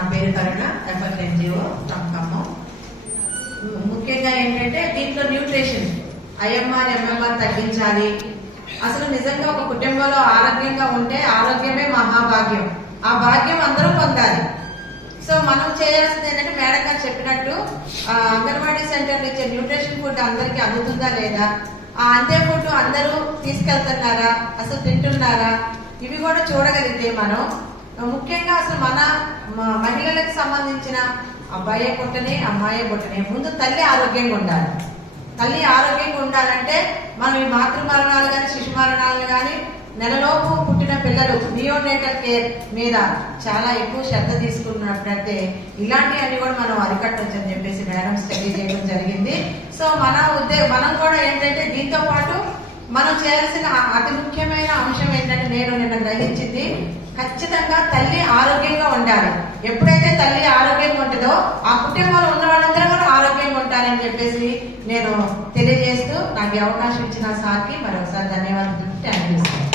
నా పేరు కరుణ, effort NGO Khammam. ముఖ్యంగా ఏంటంటే దీంట్లో న్యూట్రిషన్, ఐఎంఆర్ ఎంఎంఆర్ తగ్గించాలి. అసలు నిజంగా ఒక కుటుంబంలో ఆరోగ్యంగా ఉంటే ఆరోగ్యమే మహాభాగ్యం. ఆ భాగ్యం అందరూ పొందాలి. సో మనం చేయాల్సింది ఏంటంటే మేడం గారు చెప్పినట్టు అంగన్వాడీ సెంటర్లు ఇచ్చే న్యూట్రిషన్ ఫుడ్ అందరికీ అందుతుందా లేదా, అంతే ఫుడ్ అందరూ తీసుకెళ్తున్నారా, అసలు తింటున్నారా, ఇవి కూడా చూడగలిగితే మనం ముఖ్యంగా అసలు మన మహిళలకు సంబంధించిన అబ్బాయే పుట్టని అమ్మాయే పుట్టని ముందు తల్లి ఆరోగ్యంగా ఉండాలి. తల్లి ఆరోగ్యంగా ఉండాలంటే మనం ఈ మాతృ మరణాలు కానీ శిశు మరణాలను కానీ నెలలోపు పుట్టిన పిల్లలు నియోనేటల్ కేర్ మీద చాలా ఎక్కువ శ్రద్ధ తీసుకున్నప్పుడైతే ఇలాంటివన్నీ కూడా మనం అరికట్టవచ్చు అని చెప్పేసి మేడం స్టడీ చేయడం జరిగింది. సో మనం కూడా ఏంటంటే దీంతో పాటు మనం చేయాల్సిన అతి ముఖ్యమైన అంశం ఏంటంటే నేను నిన్న గ్రహించింది, ఖచ్చితంగా తల్లి ఆరోగ్యంగా ఉండాలి. ఎప్పుడైతే తల్లి ఆరోగ్యంగా ఉంటుందో ఆ కుటుంబంలో ఉన్న వాళ్ళందరూ కూడా ఆరోగ్యంగా ఉంటారని చెప్పేసి నేను తెలియజేస్తూ నాకు అవకాశం ఇచ్చిన సార్కి మరొకసారి ధన్యవాదాలు. Thank you.